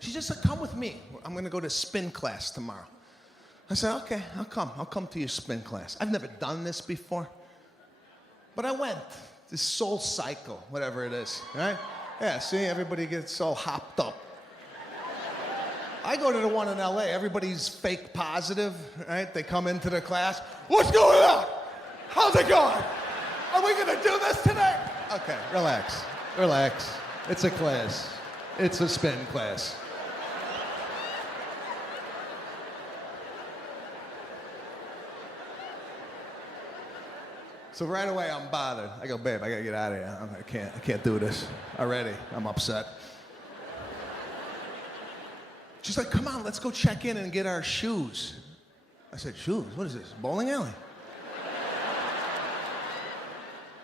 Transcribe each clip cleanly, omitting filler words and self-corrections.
She just said, come with me. I'm gonna go to spin class tomorrow. I said, okay, I'll come to your spin class. I've never done this before, but I went. This Soul Cycle, whatever it is, right? Yeah, see, everybody gets all hopped up. I go to the one in LA, everybody's fake positive, right? They come into the class, what's going on? How's it going? Are we gonna do this today? Okay, relax. It's a class. It's a spin class. So right away, I'm bothered. I go, babe, I gotta get out of here. I can't do this already. I'm upset. She's like, come on, let's go check in and get our shoes. I said, shoes? What is this, bowling alley?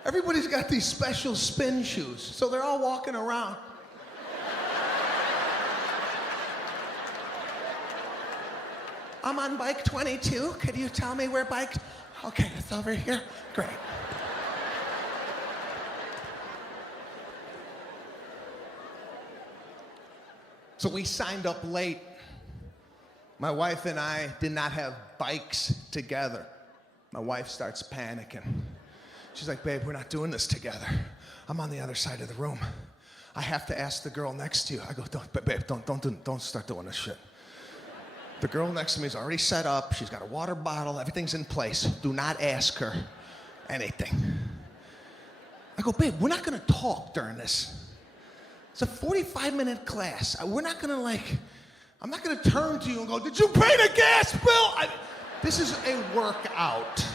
Everybody's got these special spin shoes, so they're all walking around. I'm on bike 22. Could you tell me where bike? Okay, it's over here. Great. So we signed up late. My wife and I did not have bikes together. My wife starts panicking. She's like, babe, we're not doing this together. I'm on the other side of the room. I have to ask the girl next to you. I go, don't start doing this shit. The girl next to me is already set up. She's got a water bottle. Everything's in place. Do not ask her anything. I go, babe, we're not gonna talk during this. It's a 45-minute class. We're not gonna I'm not gonna turn to you and go, did you pay the gas bill? This is a workout.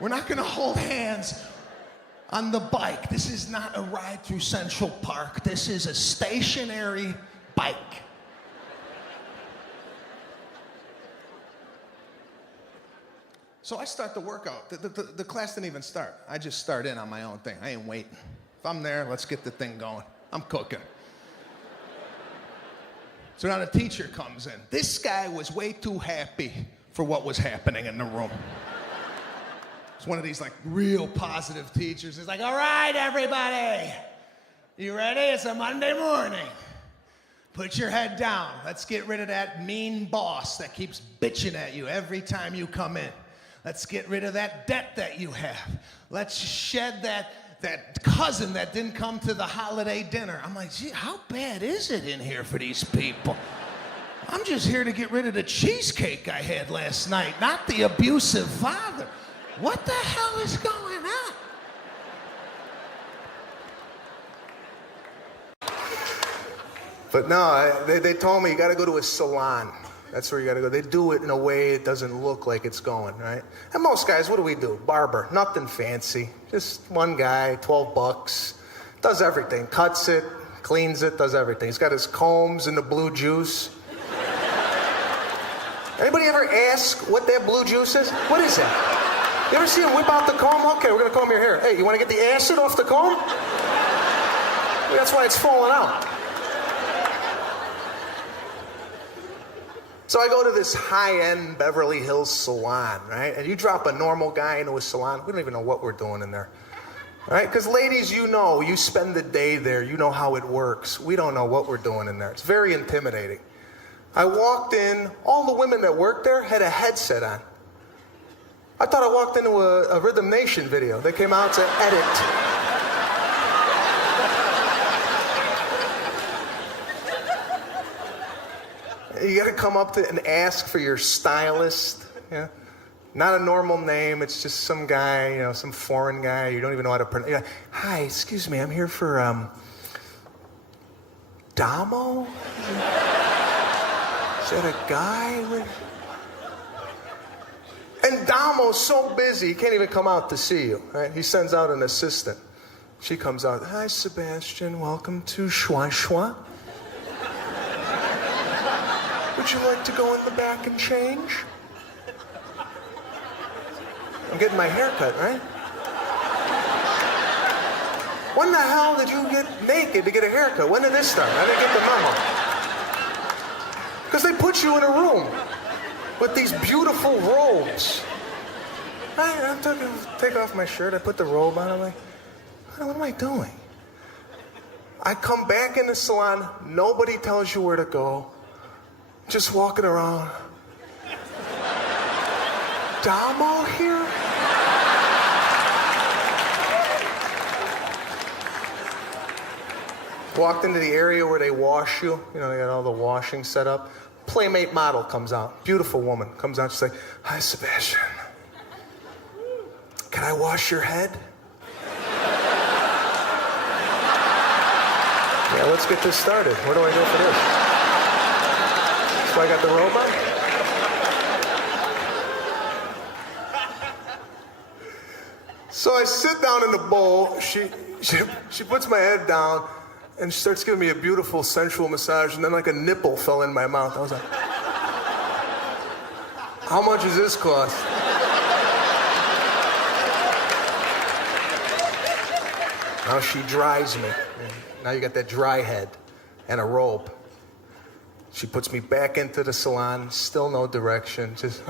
We're not gonna hold hands on the bike. This is not a ride through Central Park. This is a stationary bike. So I start the workout. The class didn't even start. I just start in on my own thing. I ain't waiting. If I'm there, let's get the thing going. I'm cooking. So now the teacher comes in. This guy was way too happy for what was happening in the room. It's one of these real positive teachers. He's like, all right, everybody. You ready? It's a Monday morning. Put your head down. Let's get rid of that mean boss that keeps bitching at you every time you come in. Let's get rid of that debt that you have. Let's shed that cousin that didn't come to the holiday dinner. I'm like, gee, how bad is it in here for these people? I'm just here to get rid of the cheesecake I had last night, not the abusive father. What the hell is going on? But no, they told me you got to go to a salon. That's where you got to go. They do it in a way it doesn't look like it's going, right? And most guys, what do we do? Barber, nothing fancy. Just one guy, 12 bucks, does everything. Cuts it, cleans it, does everything. He's got his combs and the blue juice. Anybody ever ask what that blue juice is? What is that? You ever see him whip out the comb? Okay, we're gonna comb your hair. Hey, you wanna get the acid off the comb? That's why it's falling out. So I go to this high-end Beverly Hills salon, right? And you drop a normal guy into a salon, we don't even know what we're doing in there, right? Because ladies, you spend the day there, you know how it works. We don't know what we're doing in there. It's very intimidating. I walked in, all the women that worked there had a headset on. I thought I walked into a Rhythm Nation video. They came out to edit. You gotta come up to and ask for your stylist. Yeah? Not a normal name, it's just some guy, some foreign guy, you don't even know how to pronounce. Like, hi, excuse me, I'm here for, Damo? Is that a guy? And Damo's so busy, he can't even come out to see you, right? He sends out an assistant. She comes out, hi, Sebastian, welcome to Schwa Schwa. Would you like to go in the back and change? I'm getting my hair cut, right? When the hell did you get naked to get a haircut? When did this start? I didn't get the memo. Because they put you in a room with these beautiful robes. I take off my shirt, I put the robe on, I'm like, what am I doing? I come back in the salon, nobody tells you where to go. Just walking around. Damo here? Walked into the area where they wash you. You know, they got all the washing set up. Playmate model comes out. Beautiful woman. Comes out, she's like, "Hi, Sebastian. Can I wash your head?" Yeah, let's get this started. Where do I go for this? So I got the robot? So I sit down in the bowl. She puts my head down and she starts giving me a beautiful sensual massage, and then like a nipple fell in my mouth. I was like, "How much does this cost?" Now she dries me. Now you got that dry head and a robe. She puts me back into the salon, still no direction. Just,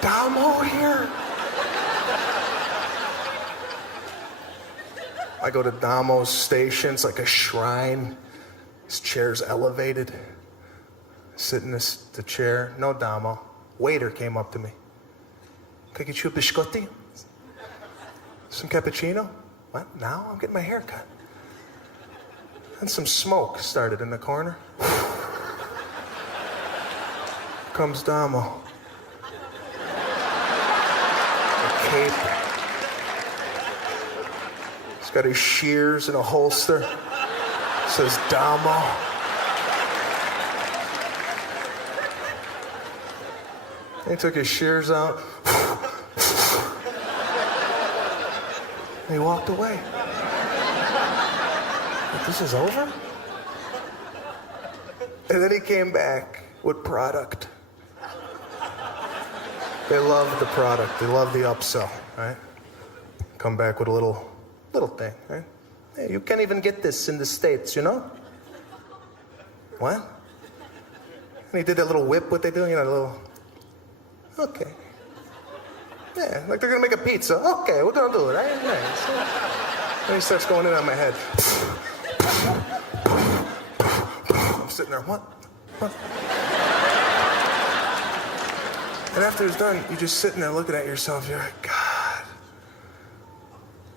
"Damo here?" I go to Damo's station. It's like a shrine. His chair's elevated. Sit in the chair. No Damo. Waiter came up to me. "Can I get you a biscotti? Some cappuccino?" "What? Now? I'm getting my hair cut." And some smoke started in the corner. Comes Damo. A cape. He's got his shears in a holster. Says Damo. He took his shears out. And he walked away. Like, this is over? And then he came back with product. They love the product. They love the upsell, right? Come back with a little thing, right? Hey, you can't even get this in the States, you know? What? And he did that little whip, what they do, you know, a little... Okay. Yeah, like they're gonna make a pizza. Okay, we're gonna do it. Nice. Then he starts going in on my head. I'm sitting there, what? And after it's done, you're just sitting there looking at yourself. You're like, God,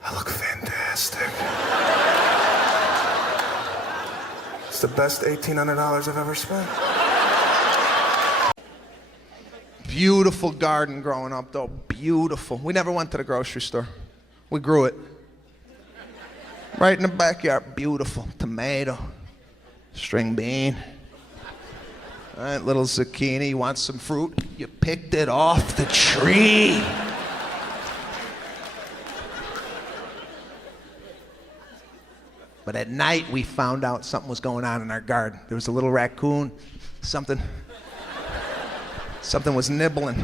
I look fantastic. It's the best $1,800 I've ever spent. Beautiful garden growing up, though. Beautiful. We never went to the grocery store. We grew it. Right in the backyard. Beautiful. Tomato. String bean. All right, little zucchini. You want some fruit? You picked it off the tree. But at night, we found out something was going on in our garden. There was a little raccoon. Something was nibbling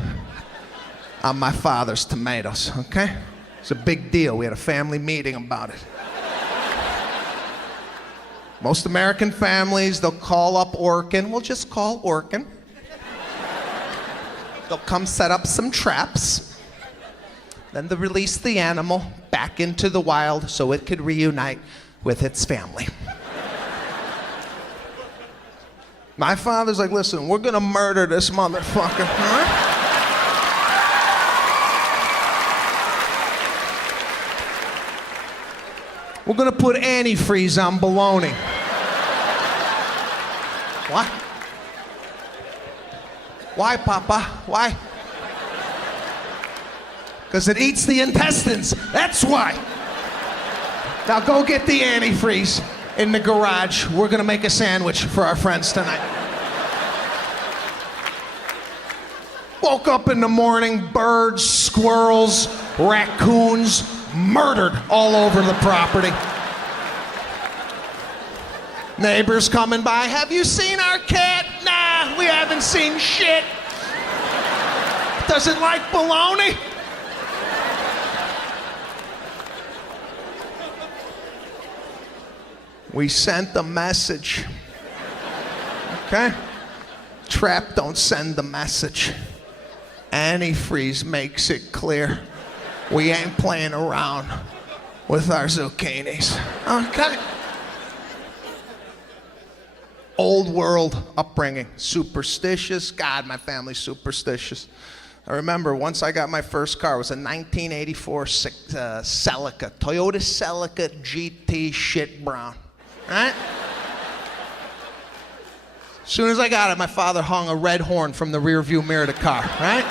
on my father's tomatoes, okay? It's a big deal. We had a family meeting about it. Most American families, they'll call up Orkin. We'll just call Orkin. They'll come set up some traps. Then they'll release the animal back into the wild so it could reunite with its family. My father's like, listen, we're gonna murder this motherfucker, all right? We're gonna put antifreeze on bologna. What? Why, Papa? Why? Because it eats the intestines, that's why. Now go get the antifreeze in the garage. We're gonna make a sandwich for our friends tonight. Woke up in the morning, birds, squirrels, raccoons, murdered all over the property. Neighbors coming by, have you seen our cat? Nah, we haven't seen shit. Does it like bologna? We sent the message. Okay? Trap don't send the message. Antifreeze makes it clear. We ain't playing around. with our zucchinis. Okay. Old world upbringing, superstitious. God, my family's superstitious. I remember once I got my first car, it was a 1984 Celica, Toyota Celica GT shit brown, right? As soon as I got it, my father hung a red horn from the rear view mirror of the car, right?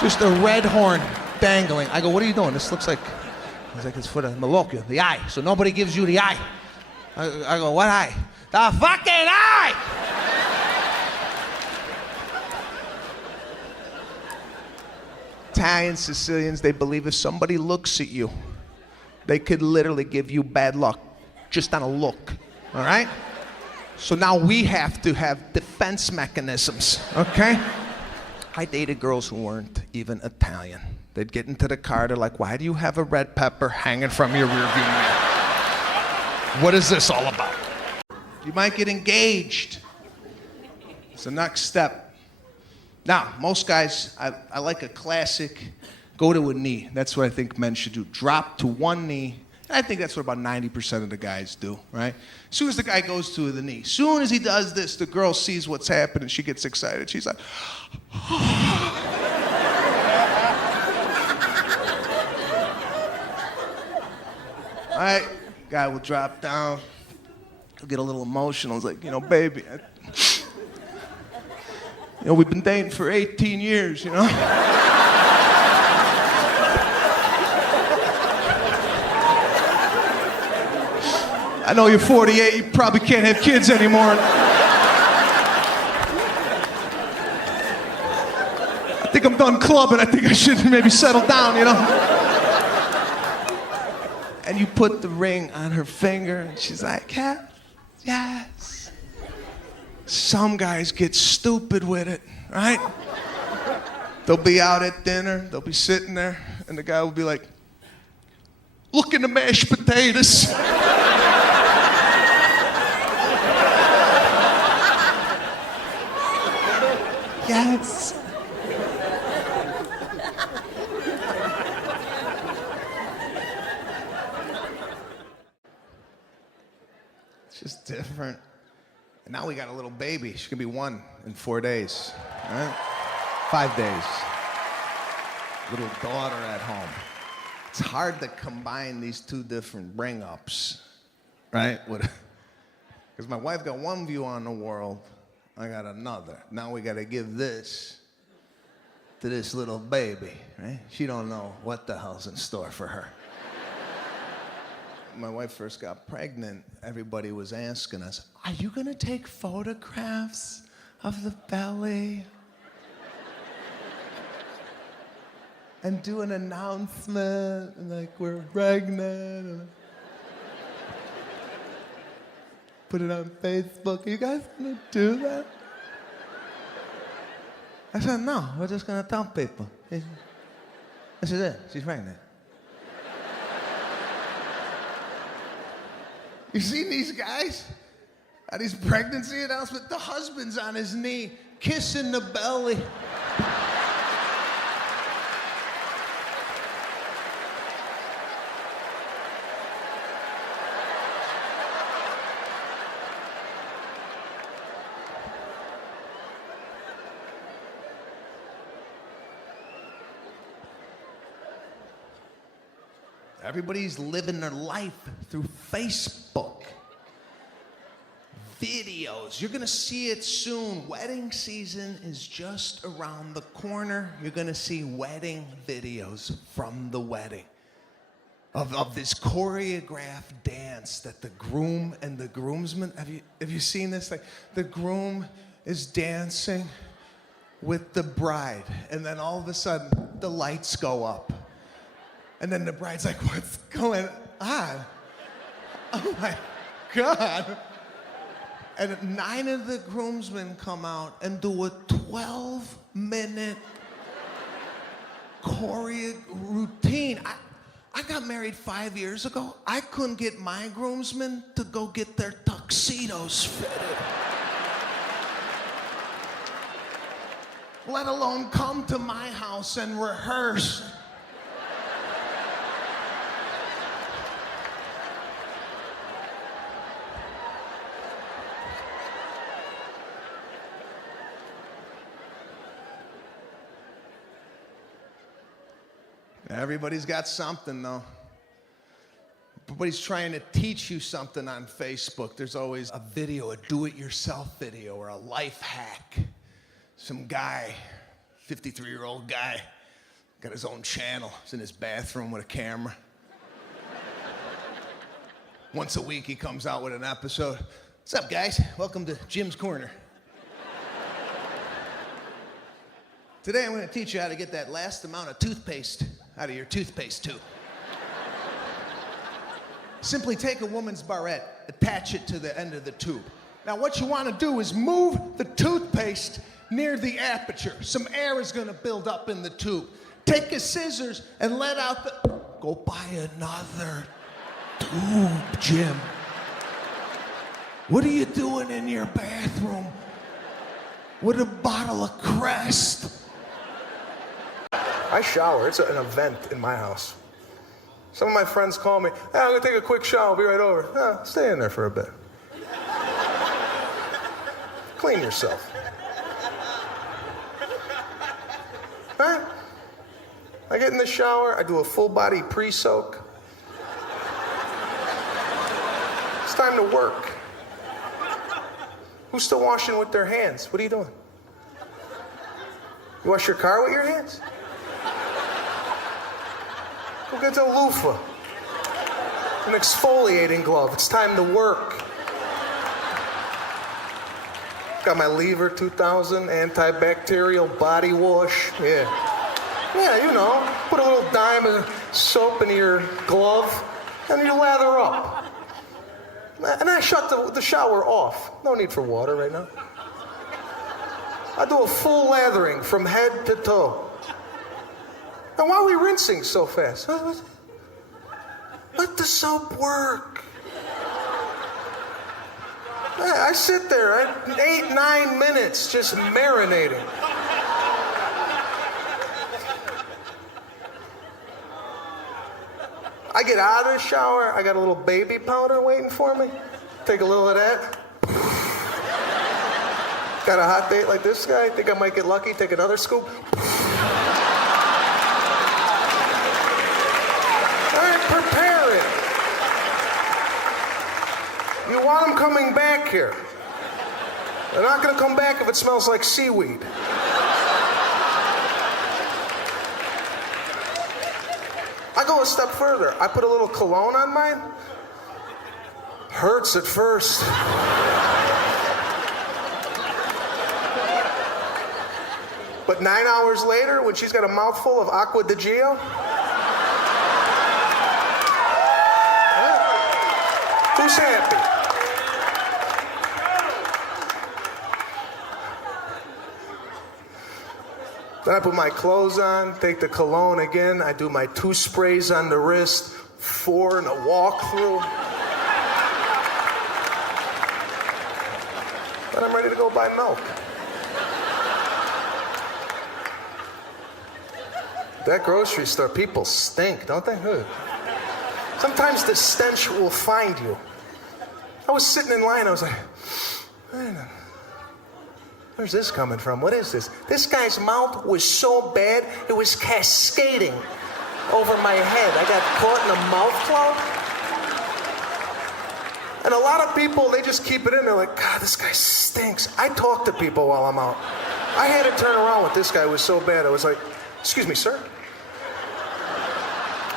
Just a red horn dangling. I go, what are you doing? This looks like, he's like, it's for the Malocchio, the eye. So nobody gives you the eye. I go, what eye? The fucking eye! Italians, Sicilians, they believe if somebody looks at you, they could literally give you bad luck just on a look, all right? So now we have to have defense mechanisms, okay? I dated girls who weren't even Italian. They'd get into the car, they're like, why do you have a red pepper hanging from your rearview mirror? What is this all about? You might get engaged. It's the next step. Now, most guys, I like a classic, go to a knee. That's what I think men should do. Drop to one knee. I think that's what about 90% of the guys do, right? As soon as the guy goes to the knee, as soon as he does this, the girl sees what's happening. She gets excited. She's like, all right, guy will drop down. He'll get a little emotional. He's like, baby, we've been dating for 18 years, I know you're 48, you probably can't have kids anymore. I think I'm done clubbing. I think I should maybe settle down, And you put the ring on her finger, and she's like, yeah, yes. Some guys get stupid with it, right? They'll be out at dinner, they'll be sitting there, and the guy will be like, look in the mashed potatoes. Yes. It's just different. And now we got a little baby. She's gonna be 1 in 4 days. Right? 5 days. Little daughter at home. It's hard to combine these two different bring-ups, right? Because my wife got one view on the world, I got another. Now we gotta give this to this little baby, right? She don't know what the hell's in store for her. My wife first got pregnant, everybody was asking us, are you gonna take photographs of the belly? And do an announcement, and like, we're pregnant, and put it on Facebook. Are you guys gonna do that? I said, no, we're just gonna tell people. This is it, she's pregnant. You seen these guys? At these pregnancy announcements, the husband's on his knee, kissing the belly. Everybody's living their life through Facebook. Videos. You're gonna see it soon. Wedding season is just around the corner. You're gonna see wedding videos from the wedding. Of this choreographed dance that the groom and the groomsmen, have you seen this? Like, the groom is dancing with the bride, and then all of a sudden, the lights go up. And then the bride's like, what's going on? Oh my God. And 9 of the groomsmen come out and do a 12-minute choreo routine. I got married 5 years ago. I couldn't get my groomsmen to go get their tuxedos fitted. Let alone come to my house and rehearse. Everybody's got something, though. Everybody's trying to teach you something on Facebook. There's always a video, a do-it-yourself video, or a life hack. Some guy, 53-year-old guy, got his own channel. He's in his bathroom with a camera. Once a week, he comes out with an episode. What's up, guys? Welcome to Jim's Corner. Today, I'm going to teach you how to get that last amount of toothpaste out of your toothpaste tube. Simply take a woman's barrette, attach it to the end of the tube. Now, what you want to do is move the toothpaste near the aperture. Some air is going to build up in the tube. Take your scissors and let out the... Go buy another tube, Jim. What are you doing in your bathroom with a bottle of Crest? I shower. It's an event in my house. Some of my friends call me, hey, I'm going to take a quick shower. I'll be right over. Stay in there for a bit. Clean yourself. Right? I get in the shower. I do a full body pre-soak. It's time to work. Who's still washing with their hands? What are you doing? You wash your car with your hands? Go get a loofah, an exfoliating glove. It's time to work. Got my Lever 2000 antibacterial body wash. Yeah, you know, put a little dime of soap in your glove and you lather up. And I shut the shower off. No need for water right now. I do a full lathering from head to toe. Now, why are we rinsing so fast? Let the soap work. I sit there 8-9 minutes just marinating. I get out of the shower, I got a little baby powder waiting for me. Take a little of that. Got a hot date like this guy? Think I might get lucky, take another scoop? Prepare it. You want them coming back here. They're not going to come back if it smells like seaweed. I go a step further. I put a little cologne on mine. Hurts at first. But 9 hours later, when she's got a mouthful of Aqua di Gio, who's happy? Then I put my clothes on, take the cologne again. I do my 2 sprays on the wrist, 4 in a walkthrough. Then I'm ready to go buy milk. That grocery store, people stink, don't they? Sometimes the stench will find you. I was sitting in line, I was like, man, where's this coming from? What is this? This guy's mouth was so bad, it was cascading over my head. I got caught in a mouth cloud. And a lot of people, they just keep it in. They're like, God, this guy stinks. I talk to people while I'm out. I had to turn around with this guy. It was so bad. I was like, excuse me, sir?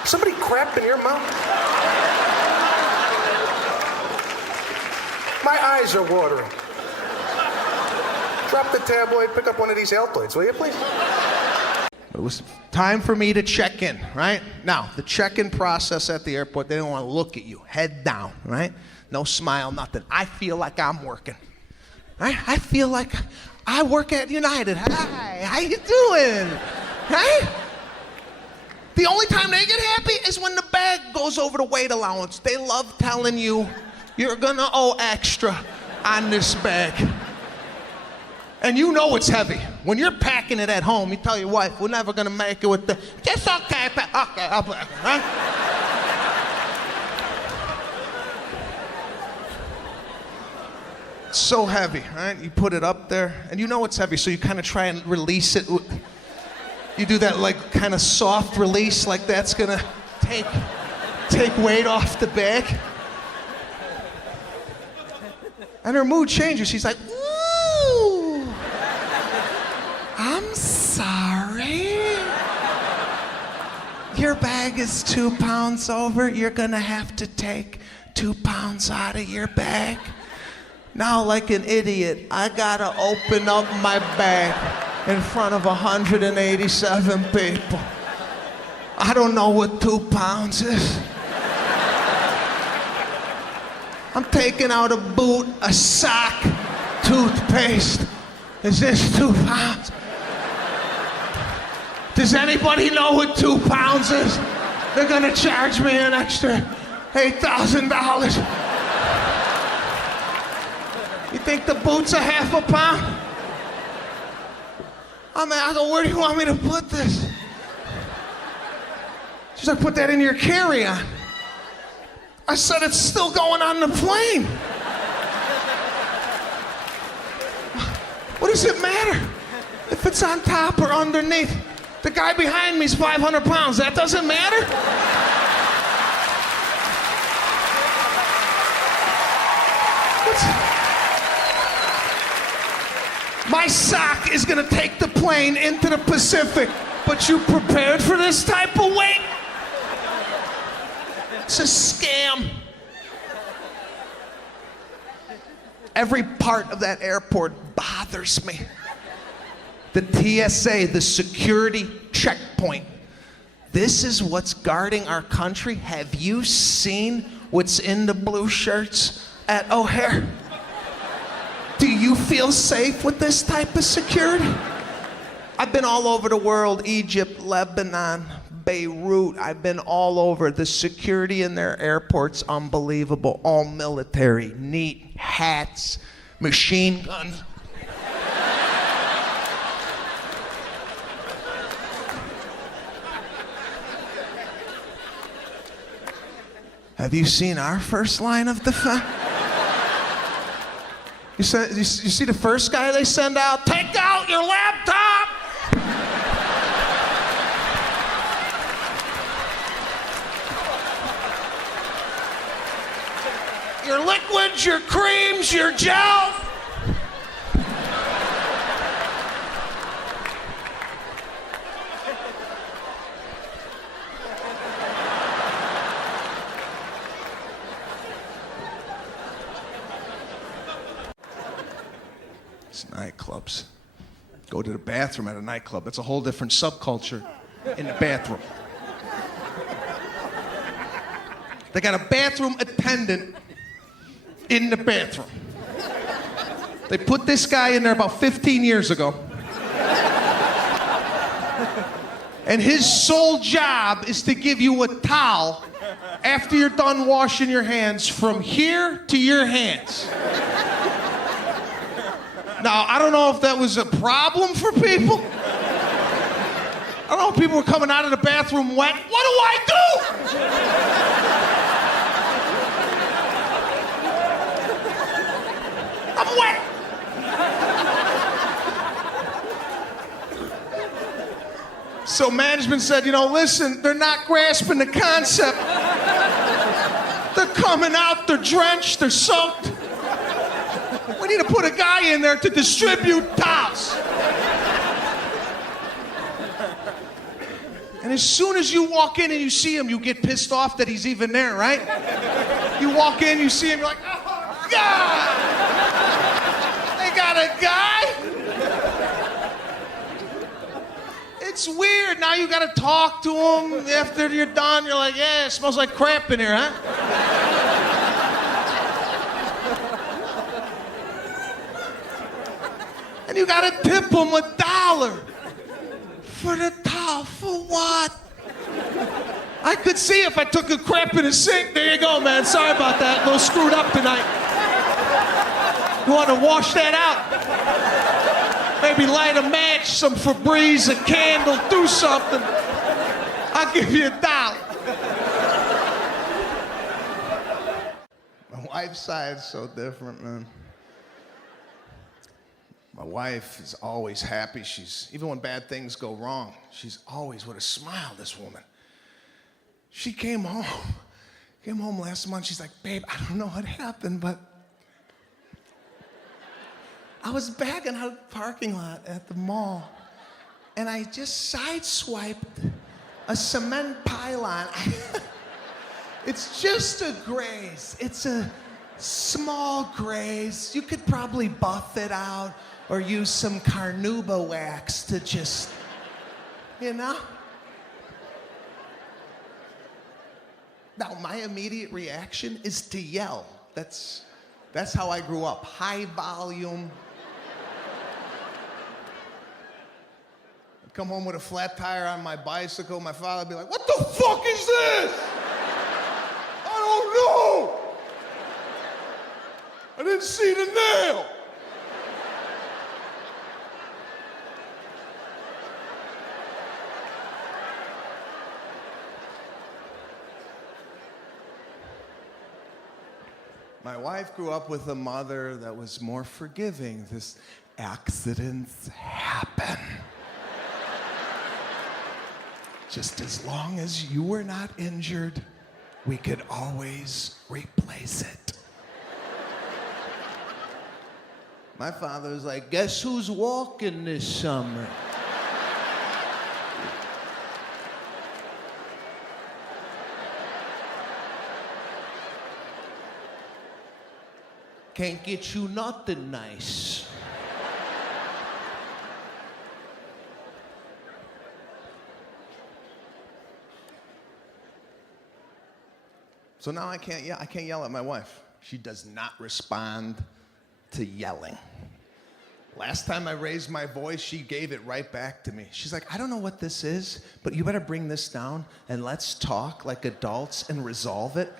Somebody crapped in your mouth? My eyes are watering. Drop the tabloid, pick up one of these Altoids, will you, please? It was time for me to check in, right? Now, the check-in process at the airport, they don't want to look at you, head down, right? No smile, nothing. I feel like I'm working, right? I feel like I work at United. Hi, how you doing, right? The only time they get happy is when the bag goes over the weight allowance. They love telling you you're gonna owe extra on this bag. And you know it's heavy. When you're packing it at home, you tell your wife, we're never gonna make it with the, just okay, okay, I'll put it, right? It's so heavy, right? You put it up there, and you know it's heavy, so you kind of try and release it. You do that like kind of soft release, like that's gonna take weight off the bag. And her mood changes. She's like, ooh, I'm sorry. Your bag is 2 pounds over. You're gonna have to take 2 pounds out of your bag. Now, like an idiot, I gotta open up my bag in front of 187 people. I don't know what 2 pounds is. I'm taking out a boot, a sock, toothpaste. Is this 2 pounds? Does anybody know what 2 pounds is? They're gonna charge me an extra $8,000. You think the boot's a half a pound? I go, where do you want me to put this? She's like, put that in your carry-on. I said, it's still going on the plane. What does it matter if it's on top or underneath? The guy behind me's 500 pounds. That doesn't matter? My sock is gonna take the plane into the Pacific, but you prepared for this type of weight? It's a scam. Every part of that airport bothers me. The TSA, the security checkpoint. This is what's guarding our country. Have you seen what's in the blue shirts at O'Hare? Do you feel safe with this type of security? I've been all over the world, Egypt, Lebanon, Beirut. I've been all over. The security in their airports, unbelievable. All military, neat, hats, machine guns. Have you seen our first line of defense? You see the first guy they send out? Take out your laptop! Your liquids, your creams, your gel. It's nightclubs. Go to the bathroom at a nightclub. That's a whole different subculture in the bathroom. They got a bathroom attendant in the bathroom. They put this guy in there about 15 years ago. And his sole job is to give you a towel after you're done washing your hands from here to your hands. Now, I don't know if that was a problem for people. I don't know if people were coming out of the bathroom wet. What do I do? I'm wet. So management said, listen, they're not grasping the concept. They're coming out, they're drenched, they're soaked. We need to put a guy in there to distribute towels. And as soon as you walk in and you see him, you get pissed off that he's even there, right? You walk in, you see him, you're like, oh, God! They got a guy? It's weird. Now you gotta talk to him after you're done. You're like, yeah, it smells like crap in here, huh? And you gotta tip him $1 for the towel. For what? I could see if I took a crap in the sink. There you go, man. Sorry about that. A little screwed up tonight. You want to wash that out? Maybe light a match, some Febreze, a candle, do something. I'll give you $1. My wife's side is so different, man. My wife is always happy. Even when bad things go wrong, she's always with a smile, this woman. She came home last month. She's like, babe, I don't know what happened, but I was backing out of the parking lot at the mall, and I just sideswiped a cement pylon. It's just a graze. It's a small graze. You could probably buff it out or use some carnauba wax to just, you know? Now, my immediate reaction is to yell. That's how I grew up. High volume. I'd come home with a flat tire on my bicycle. My father would be like, what the fuck is this? I don't know. I didn't see the nail. My wife grew up with a mother that was more forgiving. This accidents happen. Just as long as you were not injured, we could always replace it. My father was like, guess who's walking this summer? Can't get you nothing nice. So now I can't yell at my wife. She does not respond to yelling. Last time I raised my voice, she gave it right back to me. She's like, I don't know what this is, but you better bring this down and let's talk like adults and resolve it.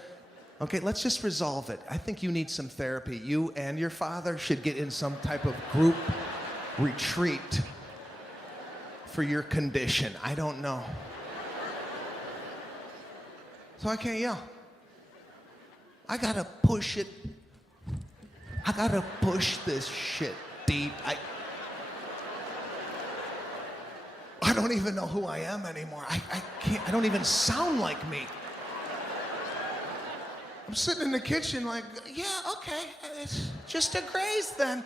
Okay, let's just resolve it. I think you need some therapy. You and your father should get in some type of group retreat for your condition. I don't know. So I can't yell. I gotta push it. I gotta push this shit deep. I don't even know who I am anymore. I don't even sound like me. I'm sitting in the kitchen like, yeah, okay, it's just a graze then.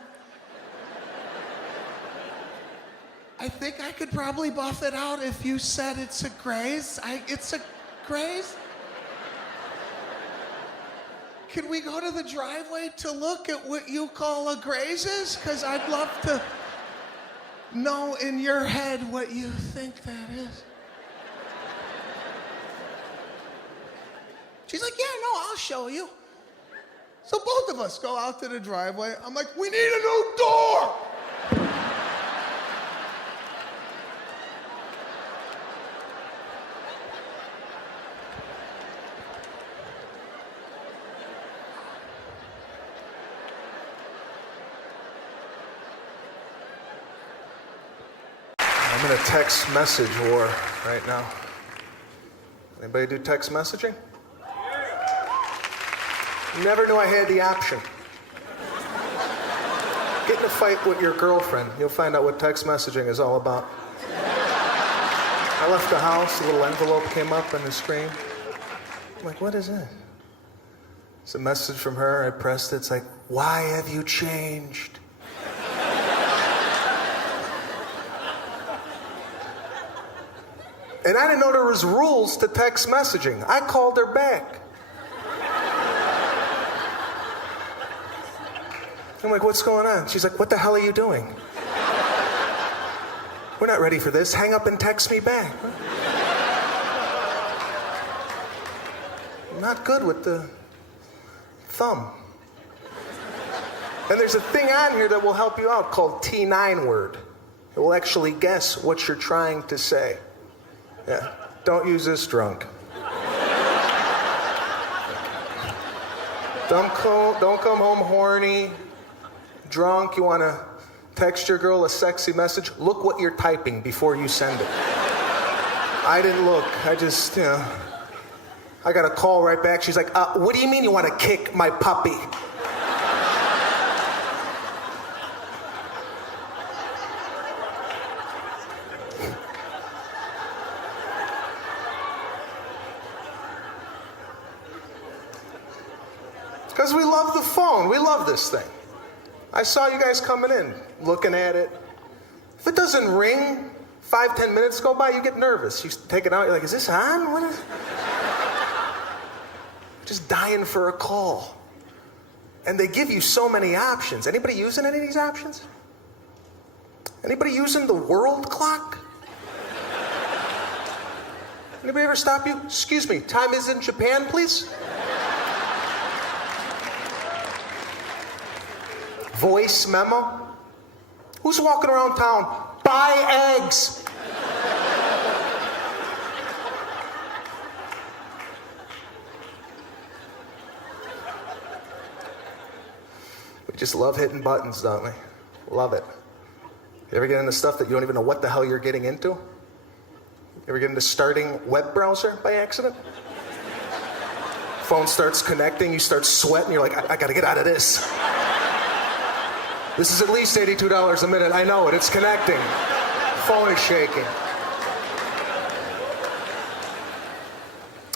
I think I could probably buff it out if you said it's a graze. It's a graze? Can we go to the driveway to look at what you call a grazes? Because I'd love to know in your head what you think that is. She's like, yeah, no, I'll show you. So both of us go out to the driveway. I'm like, we need a new door. I'm in a text message war right now. Anybody do text messaging? Never knew I had the option. Get in a fight with your girlfriend. You'll find out what text messaging is all about. I left the house, a little envelope came up on the screen. I'm like, what is it? It's a message from her. I pressed it. It's like, why have you changed? And I didn't know there was rules to text messaging. I called her back. I'm like, what's going on? She's like, what the hell are you doing? We're not ready for this. Hang up and text me back. I'm not good with the thumb. And there's a thing on here that will help you out called T9 word. It will actually guess what you're trying to say. Yeah, don't use this drunk. Don't come home horny. Drunk, you want to text your girl a sexy message, look what you're typing before you send it. I didn't look. I just, I got a call right back. She's like, what do you mean you want to kick my puppy? Because we love the phone. We love this thing. I saw you guys coming in, looking at it. If it doesn't ring, 5-10 minutes go by, you get nervous. You take it out, you're like, is this on? What is... Just dying for a call. And they give you so many options. Anybody using any of these options? Anybody using the world clock? Anybody ever stop you? Excuse me, time is in Japan, please? Voice memo? Who's walking around town? Buy eggs! We just love hitting buttons, don't we? Love it. You ever get into stuff that you don't even know what the hell you're getting into? You ever get into starting web browser by accident? Phone starts connecting, you start sweating, you're like, I gotta get out of this. This is at least $82 a minute. I know it, it's connecting. Phone is shaking.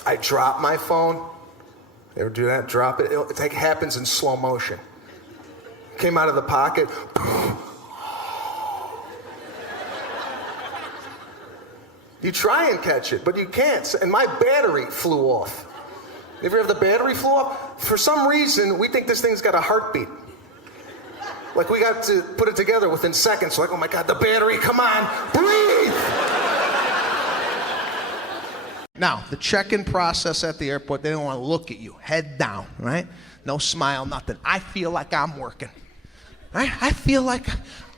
I drop my phone. You ever do that? Drop it. It happens in slow motion. Came out of the pocket. You try and catch it, but you can't. And my battery flew off. You ever have the battery flew off? For some reason, we think this thing's got a heartbeat. Like we got to put it together within seconds. Like, oh my God, the battery, come on, breathe! Now, the check-in process at the airport, they don't want to look at you. Head down, right? No smile, nothing. I feel like I'm working. Right? I feel like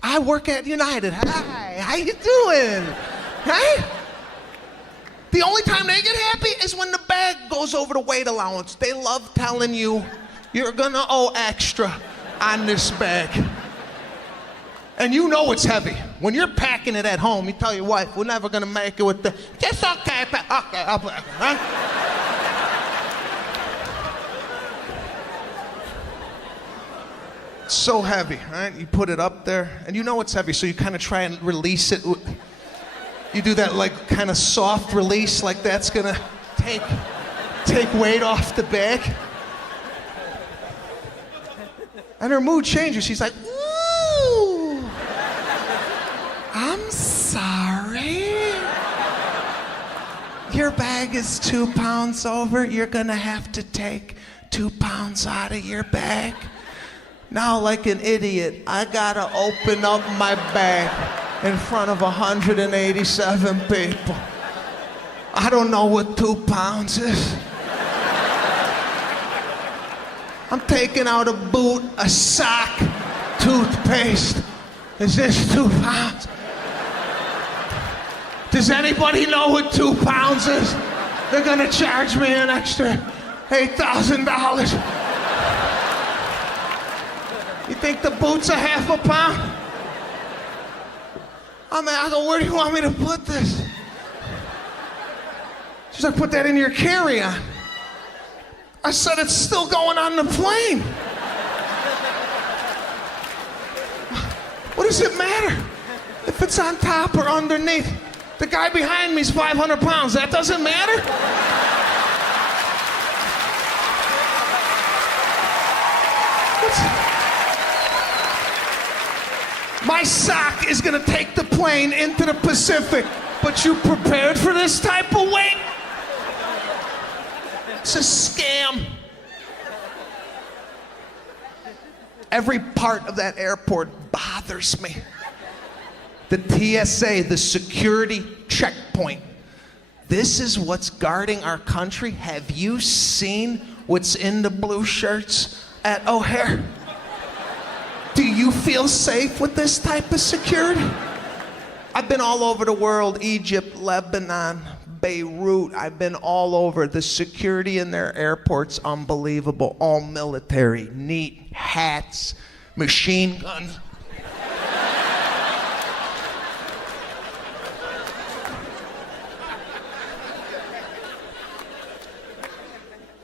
I work at United. Hi, how you doing? Right? The only time they get happy is when the bag goes over the weight allowance. They love telling you you're gonna owe extra on this bag. And you know it's heavy. When you're packing it at home, you tell your wife, we're never gonna make it with the, just okay, okay, I'll put it, right? It's so heavy, right? You put it up there, and you know it's heavy, so you kind of try and release it. You do that like kind of soft release, like that's gonna take weight off the bag. And her mood changes. She's like, ooh, I'm sorry. Your bag is 2 pounds over. You're gonna have to take 2 pounds out of your bag. Now, like an idiot, I gotta open up my bag in front of 187 people. I don't know what 2 pounds is. I'm taking out a boot, a sock, toothpaste. Is this 2 pounds? Does anybody know what 2 pounds is? They're gonna charge me an extra $8,000. You think the boot's a half a pound? I go, where do you want me to put this? She's like, put that in your carry-on. I said, it's still going on the plane. What does it matter if it's on top or underneath? The guy behind me is 500 pounds. That doesn't matter? My sock is gonna take the plane into the Pacific, but you prepared for this type of weight? It's a scam. Every part of that airport bothers me. The TSA, the security checkpoint. This is what's guarding our country. Have you seen what's in the blue shirts at O'Hare? Do you feel safe with this type of security? I've been all over the world, Egypt, Lebanon, Beirut. I've been all over. The security in their airports, unbelievable. All military, neat, hats, machine guns.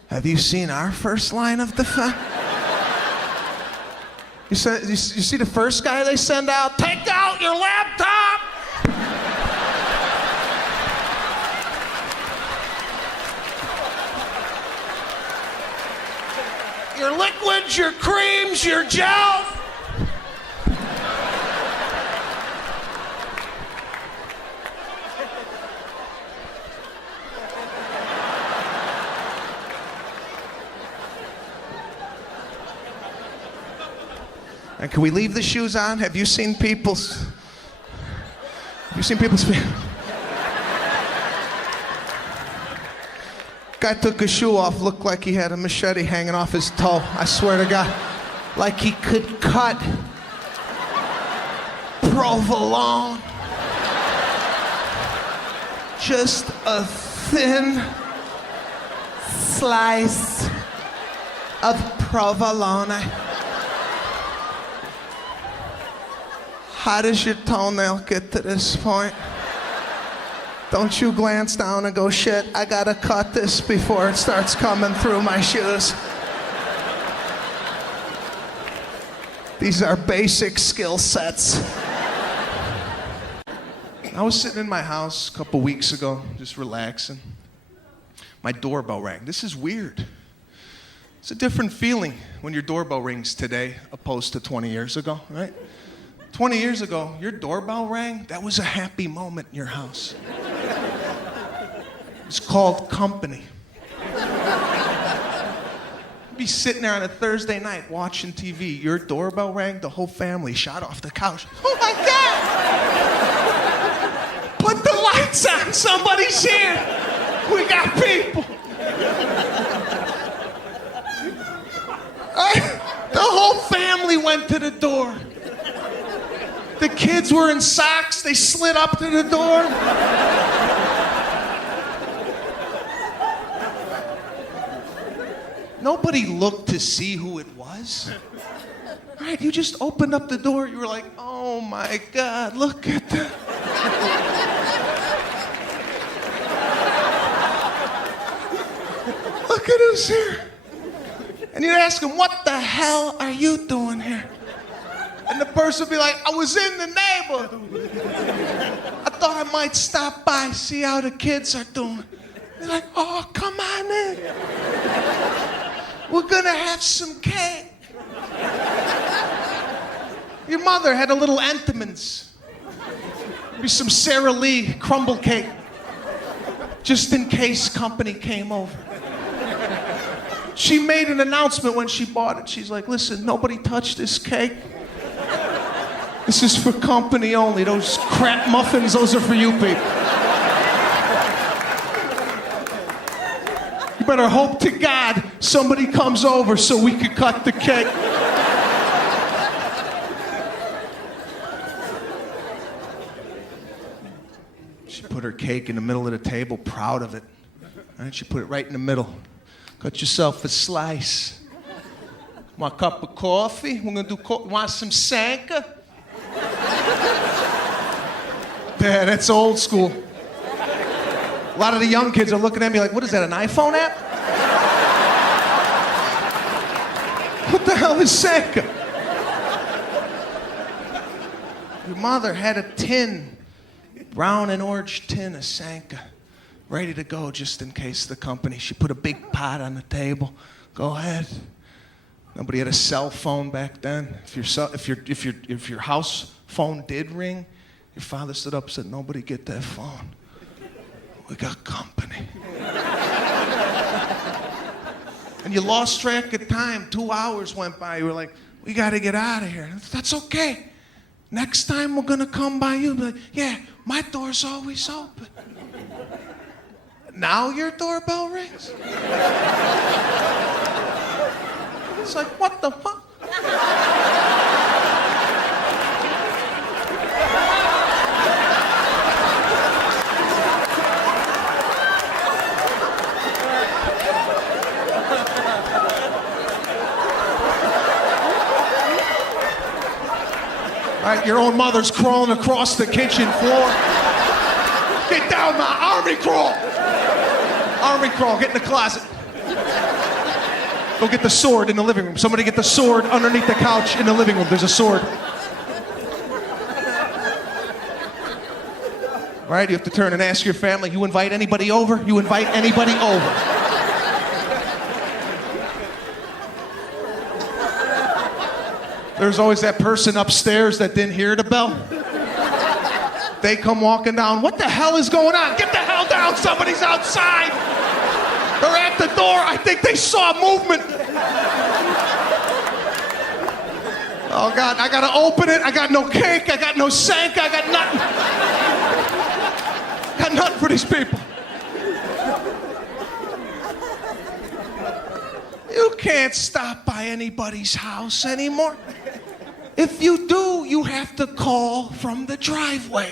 Have you seen our first line of defense? You see the first guy they send out? Take out your laptop! Your liquids, your creams, your gels. And can we leave the shoes on? Have you seen people's feet? Guy took his shoe off, looked like he had a machete hanging off his toe. I swear to God, like he could cut provolone. Just a thin slice of provolone. How does your toenail get to this point? Don't you glance down and go, shit, I gotta cut this before it starts coming through my shoes. These are basic skill sets. I was sitting in my house a couple weeks ago, just relaxing. My doorbell rang. This is weird. It's a different feeling when your doorbell rings today opposed to 20 years ago, right? 20 years ago, your doorbell rang, that was a happy moment in your house. It's called company. You'd be sitting there on a Thursday night watching TV, your doorbell rang, the whole family shot off the couch. Oh my God! Put the lights on, somebody's here! We got people! The whole family went to the door. The kids were in socks, they slid up to the door. Nobody looked to see who it was. Right? You just opened up the door, you were like, oh my God, look at that. Look at us here. And you'd ask them, what the hell are you doing here? And the person would be like, I was in the neighborhood. I thought I might stop by, see how the kids are doing. They're like, oh, come on in. We're gonna have some cake. Your mother had a little Entenmann's. Maybe some Sara Lee crumble cake. Just in case company came over. She made an announcement when she bought it. She's like, listen, nobody touch this cake. This is for company only. Those crap muffins, those are for you people. You better hope to God somebody comes over so we could cut the cake. She put her cake in the middle of the table, proud of it. Right? She put it right in the middle. Cut yourself a slice. Want a cup of coffee? We're gonna do want some Sanka? Yeah, that's old school. A lot of the young kids are looking at me like, what is that, an iPhone app? What the hell is Sanka? Your mother had a tin, brown and orange tin of Sanka, ready to go just in case the company. She put a big pot on the table. Go ahead. Nobody had a cell phone back then. If your house phone did ring, your father stood up and said, nobody get that phone. We got company. And you lost track of time. 2 hours went by. You were like, we got to get out of here. That's okay. Next time we're going to come by you. Be like, yeah, my door's always open. Now your doorbell rings? It's like, what the fuck? All right, your own mother's crawling across the kitchen floor. Get down, my army crawl. Army crawl, get in the closet. Go get the sword in the living room. Somebody get the sword underneath the couch in the living room. There's a sword. All right, you have to turn and ask your family, you invite anybody over? You invite anybody over? There's always that person upstairs that didn't hear the bell. They come walking down. What the hell is going on? Get the hell down. Somebody's outside. They're at the door. I think they saw movement. Oh, God, I got to open it. I got no cake. I got no sink. I got nothing. Got nothing for these people. You can't stop by anybody's house anymore. If you do, you have to call from the driveway.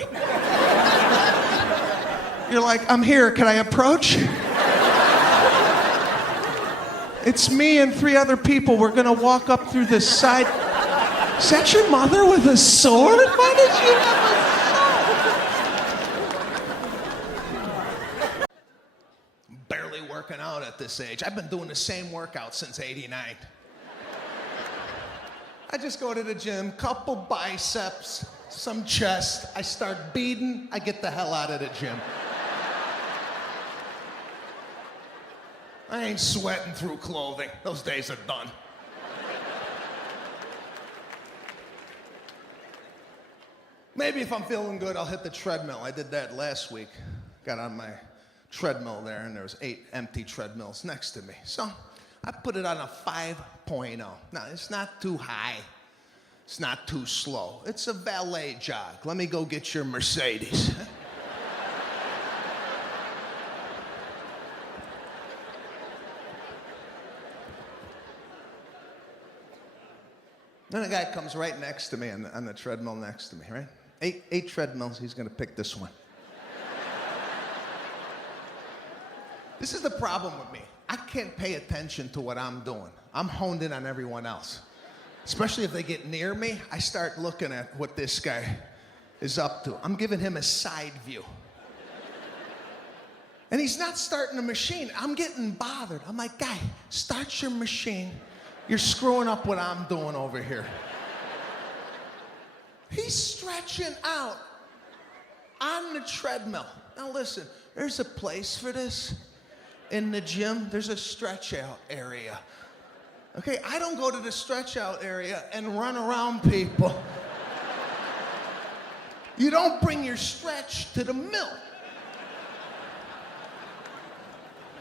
You're like, I'm here, can I approach? It's me and 3 other people. We're gonna walk up through the side. Is that your mother with a sword? Why did you have a sword? I'm barely working out at this age. I've been doing the same workout since '89. I just go to the gym, couple biceps, some chest. I start beating, I get the hell out of the gym. I ain't sweating through clothing. Those days are done. Maybe if I'm feeling good, I'll hit the treadmill. I did that last week. Got on my treadmill there, and there was 8 empty treadmills next to me. So I put it on a 5.0. Now, it's not too high. It's not too slow. It's a valet jog. Let me go get your Mercedes. Then a guy comes right next to me on the treadmill next to me, right? Eight treadmills, he's gonna pick this one. This is the problem with me. I can't pay attention to what I'm doing. I'm honed in on everyone else. Especially if they get near me, I start looking at what this guy is up to. I'm giving him a side view. And he's not starting the machine. I'm getting bothered. I'm like, guy, start your machine. You're screwing up what I'm doing over here. He's stretching out on the treadmill. Now listen, there's a place for this. In the gym, there's a stretch out area. Okay, I don't go to the stretch out area and run around people. You don't bring your stretch to the mill.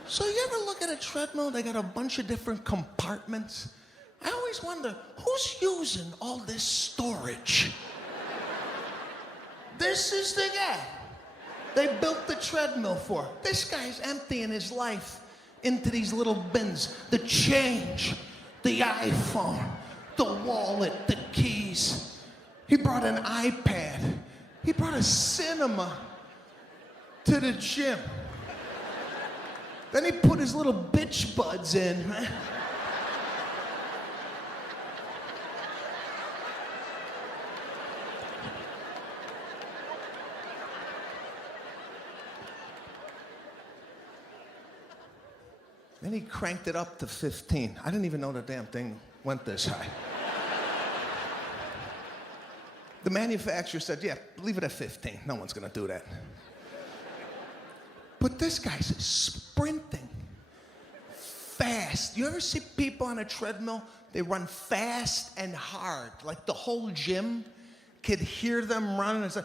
So you ever look at a treadmill, they got a bunch of different compartments? I always wonder, who's using all this storage? This is the guy they built the treadmill for. This guy's emptying his life into these little bins. The change, the iPhone, the wallet, the keys. He brought an iPad. He brought a cinema to the gym. Then he put his little bitch buds in. Then he cranked it up to 15. I didn't even know the damn thing went this high. The manufacturer said, yeah, leave it at 15. No one's gonna do that. But this guy's sprinting fast. You ever see people on a treadmill? They run fast and hard. Like the whole gym could hear them running. It's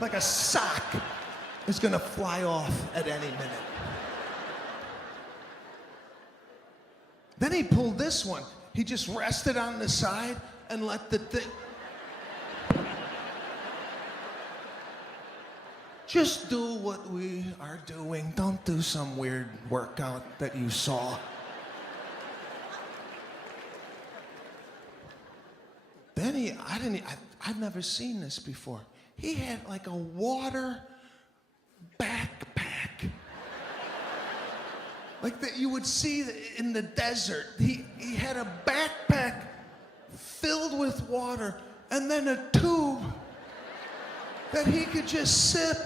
like a sock is gonna fly off at any minute. Then he pulled this one. He just rested on the side and let the thing. Just do what we are doing. Don't do some weird workout that you saw. Then I've never seen this before. He had like a water backpack. Like that you would see in the desert. He had a backpack filled with water and then a tube that he could just sip.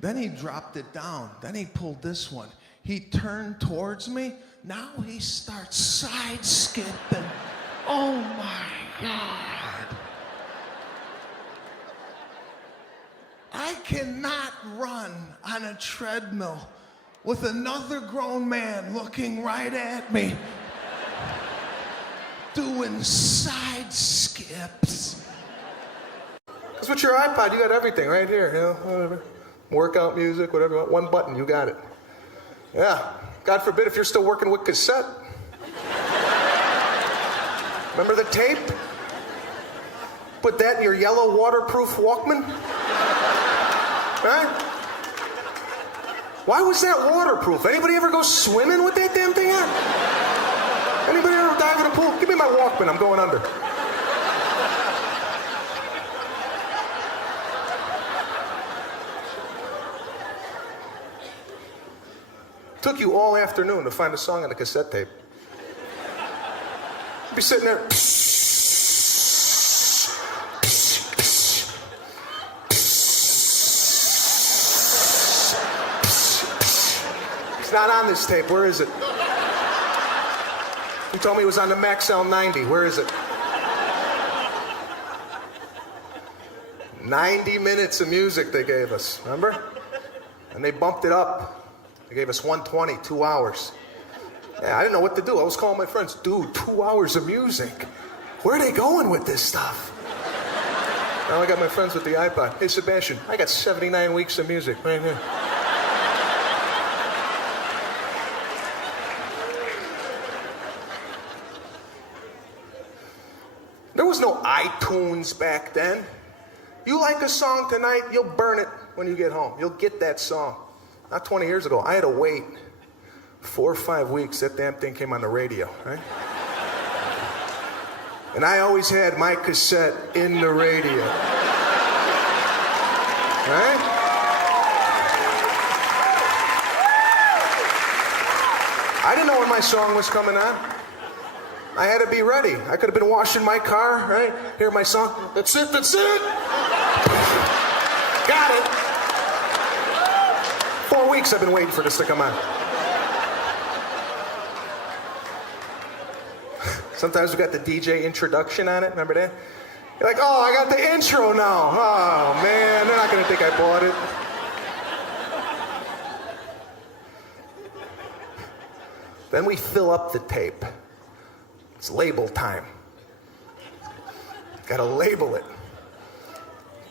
Then he dropped it down. Then he pulled this one. He turned towards me. Now he starts side skipping. Oh my God. I cannot run on a treadmill with another grown man looking right at me, doing side skips. Because with your iPod, you got everything right here, you know, whatever. Workout music, whatever, one button, you got it. Yeah, God forbid if you're still working with cassette. Remember the tape? Put that in your yellow waterproof Walkman? Right? Why was that waterproof? Anybody ever go swimming with that damn thing on? Anybody ever dive in a pool? Give me my Walkman, I'm going under. Took you all afternoon to find a song on a cassette tape. You'd be sitting there. It's not on this tape. Where is it? You told me it was on the Max L90. Where is it? 90 minutes of music they gave us, remember? And they bumped it up. They gave us 120, 2 hours. Yeah, I didn't know what to do. I was calling my friends, dude, 2 hours of music. Where are they going with this stuff? Now I got my friends with the iPod. Hey, Sebastian, I got 79 weeks of music right here. There was no iTunes back then. You like a song tonight, you'll burn it when you get home. You'll get that song. Not 20 years ago, I had to wait 4 or 5 weeks. That damn thing came on the radio, right? And I always had my cassette in the radio. Right? I didn't know when my song was coming on. I had to be ready. I could have been washing my car, right? Hear my song. That's it, that's it. Got it. 4 weeks I've been waiting for this to come on. Sometimes we got the DJ introduction on it, remember that? You're like, oh, I got the intro now. Oh, man, they're not gonna think I bought it. Then we fill up the tape. It's label time. Gotta label it.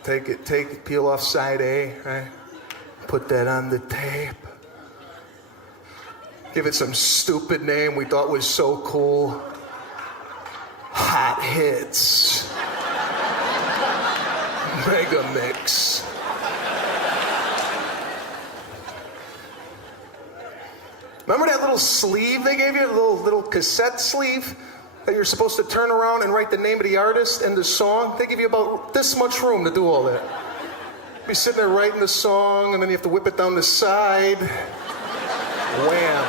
Take it, peel off side A, right? Put that on the tape. Give it some stupid name we thought was so cool. Hot Hits. Mega Mix. Remember that little sleeve they gave you? The little cassette sleeve that you're supposed to turn around and write the name of the artist and the song? They give you about this much room to do all that. Be sitting there writing the song, and then you have to whip it down the side. Wham.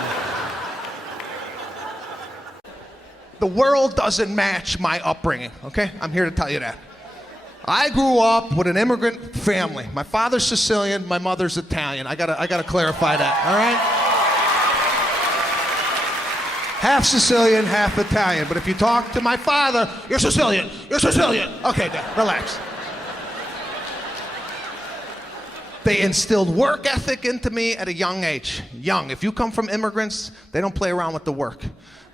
The world doesn't match my upbringing, okay? I'm here to tell you that. I grew up with an immigrant family. My father's Sicilian, my mother's Italian. I gotta clarify that, all right? Half Sicilian, half Italian. But if you talk to my father, you're Sicilian, you're Sicilian. Okay, Dad, relax. They instilled work ethic into me at a young age. Young. If you come from immigrants, they don't play around with the work.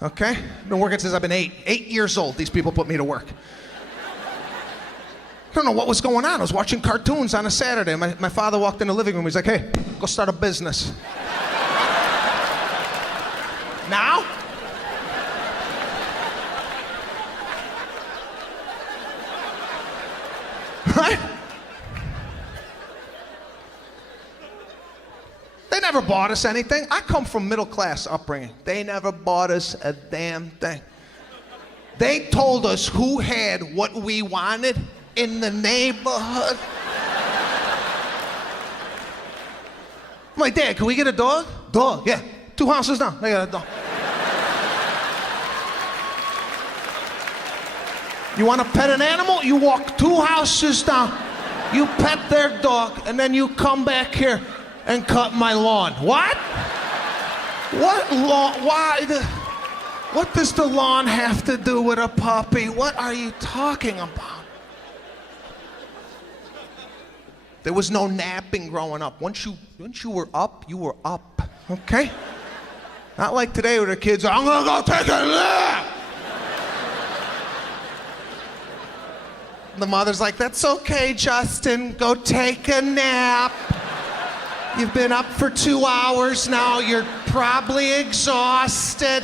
Okay? I've been working since I've been 8 years old. These people put me to work. I don't know what was going on. I was watching cartoons on a Saturday. My father walked in the living room. He's like, hey, go start a business. Now? Right? They never bought us anything. I come from middle class upbringing. They never bought us a damn thing. They told us who had what we wanted in the neighborhood. I'm like, Dad, can we get a dog? Dog, yeah. 2 houses down, they got a dog. You want to pet an animal? You walk 2 houses down. You pet their dog, and then you come back here and cut my lawn. What? What lawn? What does the lawn have to do with a puppy? What are you talking about? There was no napping growing up. Once you were up, you were up. Okay? Not like today where the kids are, I'm gonna go take a nap. The mother's like, that's okay, Justin. Go take a nap. You've been up for 2 hours now. You're probably exhausted.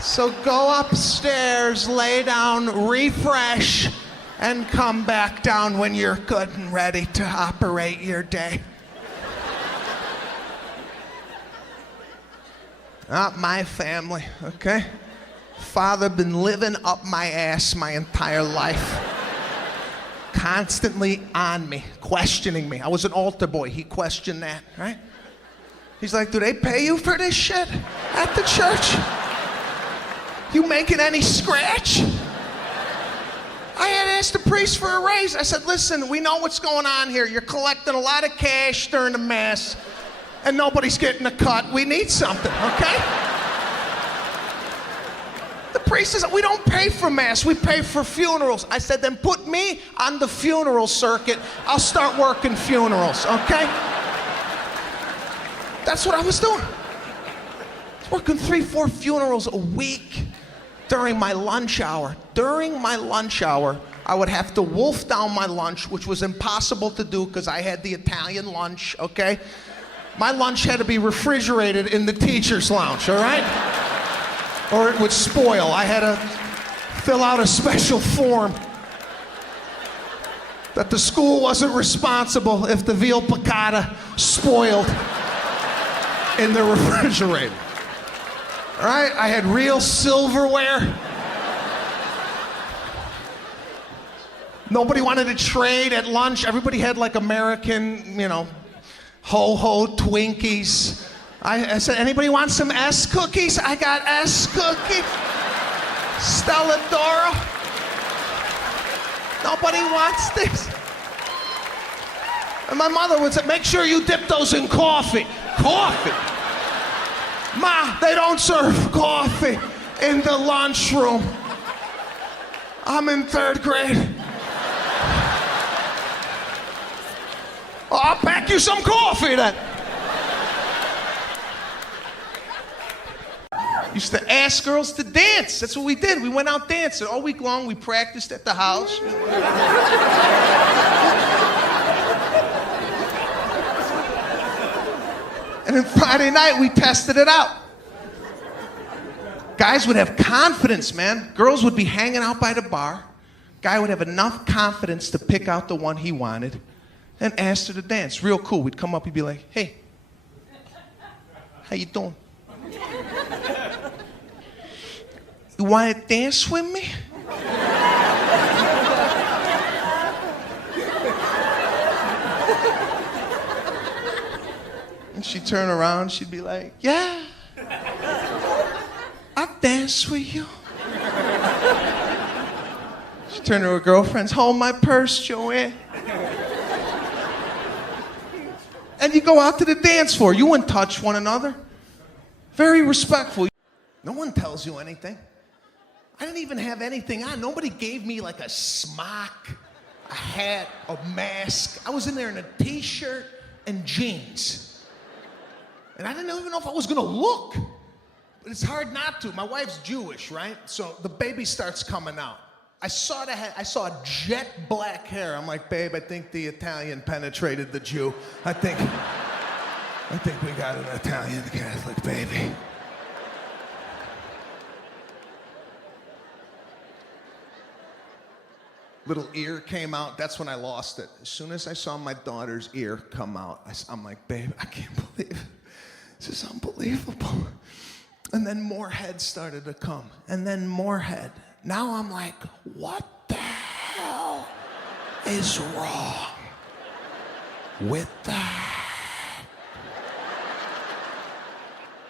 So go upstairs, lay down, refresh, and come back down when you're good and ready to operate your day. Not my family, okay? Father been living up my ass my entire life. Constantly on me, questioning me. I was an altar boy. He questioned that, right? He's like, do they pay you for this shit at the church? You making any scratch? I had asked the priest for a raise. I said, listen, we know what's going on here. You're collecting a lot of cash during the mass, and nobody's getting a cut. We need something, okay? The priest says, we don't pay for mass, we pay for funerals. I said, then put me on the funeral circuit. I'll start working funerals, okay? That's what I was doing. I was working 3-4 funerals a week during my lunch hour. During my lunch hour, I would have to wolf down my lunch, which was impossible to do because I had the Italian lunch, okay? My lunch had to be refrigerated in the teacher's lounge, all right? Or it would spoil. I had to fill out a special form that the school wasn't responsible if the veal piccata spoiled in the refrigerator. All right? I had real silverware. Nobody wanted to trade at lunch. Everybody had like American, ho-ho Twinkies. I said, anybody want some S cookies? I got S cookies. Stella Doro. Nobody wants this. And my mother would say, make sure you dip those in coffee. Coffee? Ma, they don't serve coffee in the lunchroom. I'm in 3rd grade. Oh, I'll pack you some coffee then. Used to ask girls to dance. That's what we did. We went out dancing. All week long, we practiced at the house. And then Friday night, we tested it out. Guys would have confidence, man. Girls would be hanging out by the bar. Guy would have enough confidence to pick out the one he wanted and ask her to dance. Real cool. We'd come up, he'd be like, hey, how you doing? You want to dance with me? And she'd turn around, she'd be like, yeah, I'll dance with you. She'd turn to her girlfriends, hold my purse, Joanne. And you go out to the dance floor. You wouldn't touch one another. Very respectful. No one tells you anything. I didn't even have anything on. Nobody gave me like a smock, a hat, a mask. I was in there in a t-shirt and jeans. And I didn't even know if I was gonna look. But it's hard not to. My wife's Jewish, right? So the baby starts coming out. I saw jet black hair. I'm like, babe, I think the Italian penetrated the Jew. I think we got an Italian Catholic baby. Little ear came out. That's when I lost it. As soon as I saw my daughter's ear come out, I'm like, babe, I can't believe it. This is unbelievable. And then more head started to come. And then more head. Now I'm like, what the hell is wrong with that?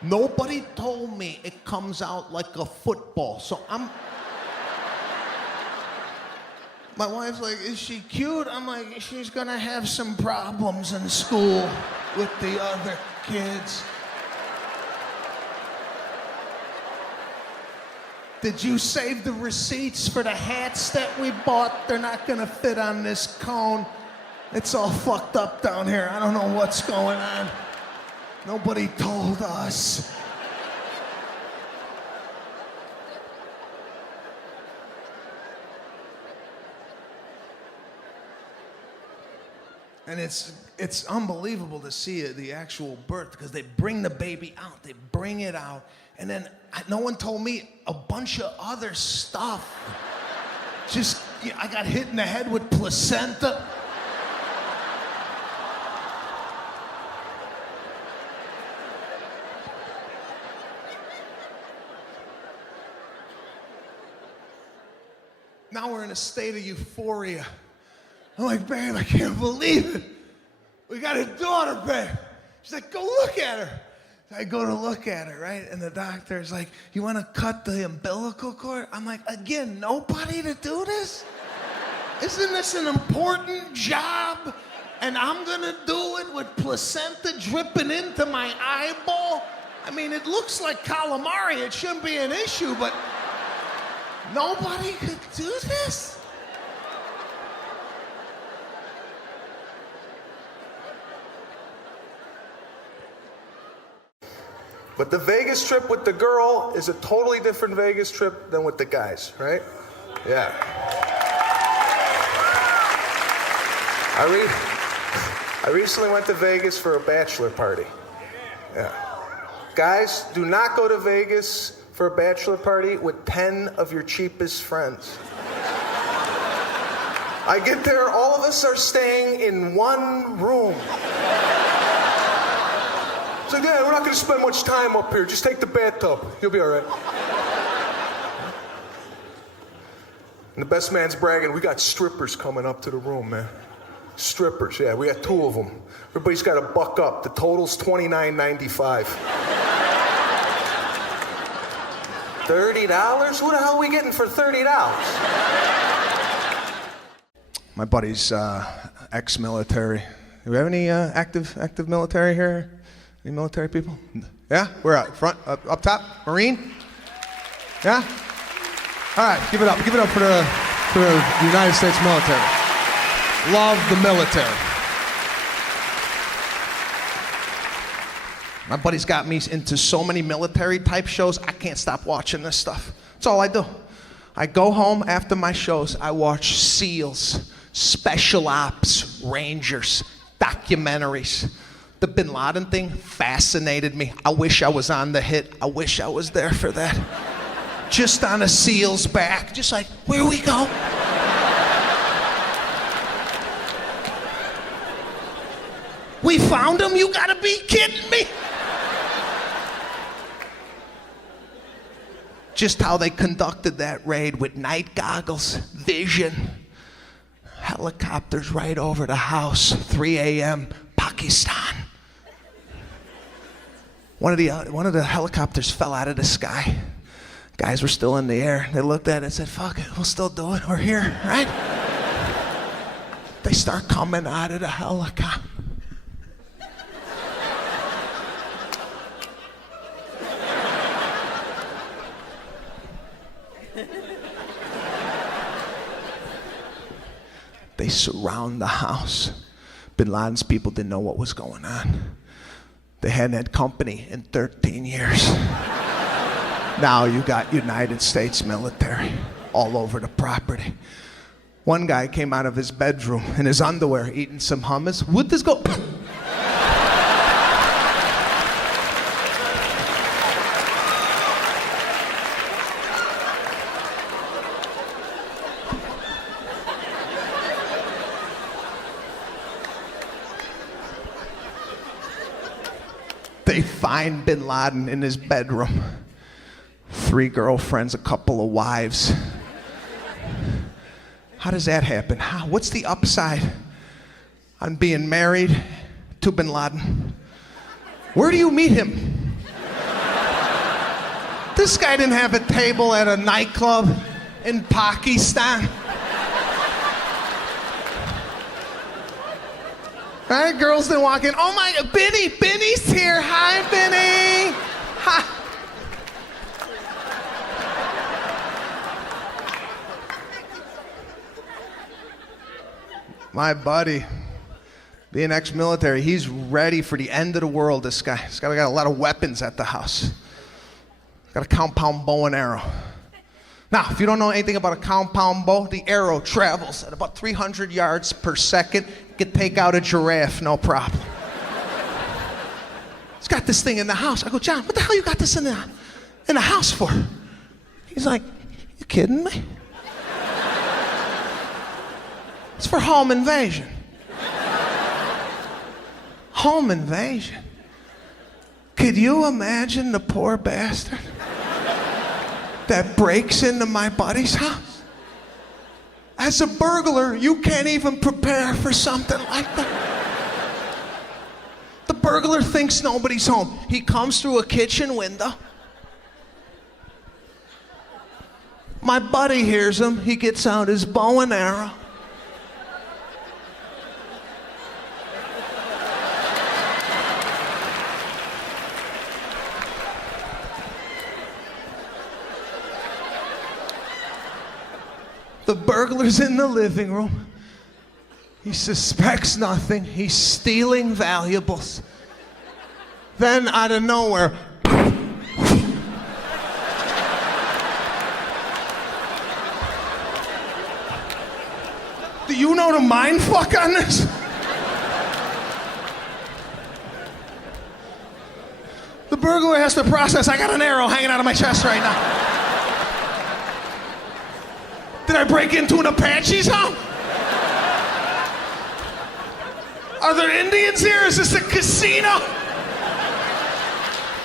Nobody told me it comes out like a football. So my wife's like, is she cute? I'm like, she's gonna have some problems in school with the other kids. Did you save the receipts for the hats that we bought? They're not gonna fit on this cone. It's all fucked up down here. I don't know what's going on. Nobody told us. And it's unbelievable to see the actual birth, because they bring the baby out, they bring it out, and then no one told me a bunch of other stuff. Just, I got hit in the head with placenta. Now we're in a state of euphoria. I'm like, babe, I can't believe it. We got a daughter, babe. She's like, go look at her. I go to look at her, right? And the doctor's like, you want to cut the umbilical cord? I'm like, again, nobody to do this? Isn't this an important job? And I'm going to do it with placenta dripping into my eyeball? I mean, it looks like calamari. It shouldn't be an issue, but nobody could do this? But the Vegas trip with the girl is a totally different Vegas trip than with the guys, right? Yeah. I recently went to Vegas for a bachelor party. Yeah. Guys, do not go to Vegas for a bachelor party with 10 of your cheapest friends. I get there, all of us are staying in one room. So yeah, we're not going to spend much time up here. Just take the bathtub. You'll be all right. And the best man's bragging, we got strippers coming up to the room, man. Strippers, yeah, we got 2 of them. Everybody's got to buck up. The total's $29.95. $30? Who the hell are we getting for $30? My buddy's ex-military. Do we have any active military here? Any military people? Yeah? Where at? Front? Up top? Marine? Yeah? All right, give it up. Give it up for the United States military. Love the military. My buddy's got me into so many military type shows, I can't stop watching this stuff. That's all I do. I go home after my shows, I watch SEALs, Special Ops, Rangers, documentaries. The Bin Laden thing fascinated me. I wish I was on the hit. I wish I was there for that. Just on a SEAL's back, just like, where we go? We found him? You gotta be kidding me. Just how they conducted that raid with night goggles, vision, helicopters right over the house, 3 a.m., Pakistan. One of the helicopters fell out of the sky. Guys were still in the air. They looked at it and said, fuck it, we'll still do it. We're here, right? They start coming out of the helicopter. They surround the house. Bin Laden's people didn't know what was going on. They hadn't had company in 13 years. Now you got United States military all over the property. One guy came out of his bedroom in his underwear eating some hummus. Would this go? They find Bin Laden in his bedroom. 3 girlfriends, a couple of wives. How does that happen? What's the upside on being married to Bin Laden? Where do you meet him? This guy didn't have a table at a nightclub in Pakistan. Right? Girls didn't walk in. Oh my, Benny's here. Hi, Benny. Hi. My buddy, being ex-military, he's ready for the end of the world, this guy. He's got a lot of weapons at the house. Got a compound bow and arrow. Now, if you don't know anything about a compound bow, the arrow travels at about 300 yards per second. You can take out a giraffe, no problem. He's got this thing in the house. I go, John, what the hell you got this in the house for? He's like, you kidding me? It's for home invasion. Home invasion? Could you imagine the poor bastard that breaks into my buddy's house? As a burglar, you can't even prepare for something like that. The burglar thinks nobody's home. He comes through a kitchen window. My buddy hears him. He gets out his bow and arrow. The burglar's in the living room. He suspects nothing. He's stealing valuables. Then, out of nowhere, do you know the mind fuck on this? The burglar has to process, I got an arrow hanging out of my chest right now. Did I break into an Apache's home? Are there Indians here? Is this a casino?